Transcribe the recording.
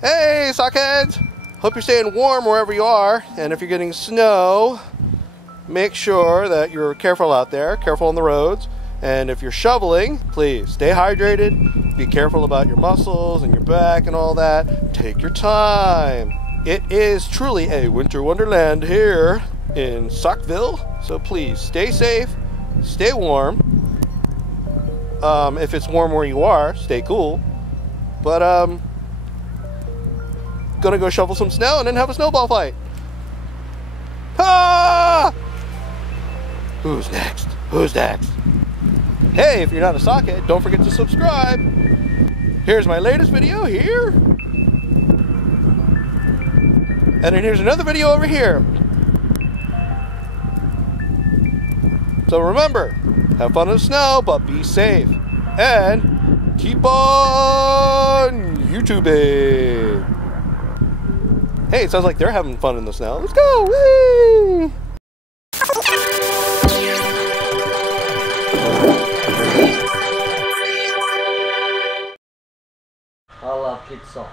Hey, sockheads! Hope you're staying warm wherever you are, and if you're getting snow, make sure that you're careful out there, careful on the roads, and if you're shoveling, please stay hydrated, be careful about your muscles and your back and all that. Take your time. It is truly a winter wonderland here in Saukville, so please stay safe, stay warm. If it's warm where you are, stay cool. But gonna go shovel some snow and then have a snowball fight. Ah! Who's next? Who's next? Hey, if you're not a sockhead, don't forget to subscribe. Here's my latest video here. And then here's another video over here. So remember, have fun in the snow, but be safe. And keep on YouTubing. Hey, it sounds like they're having fun in the snow. Let's go! Whee! Alla pizza.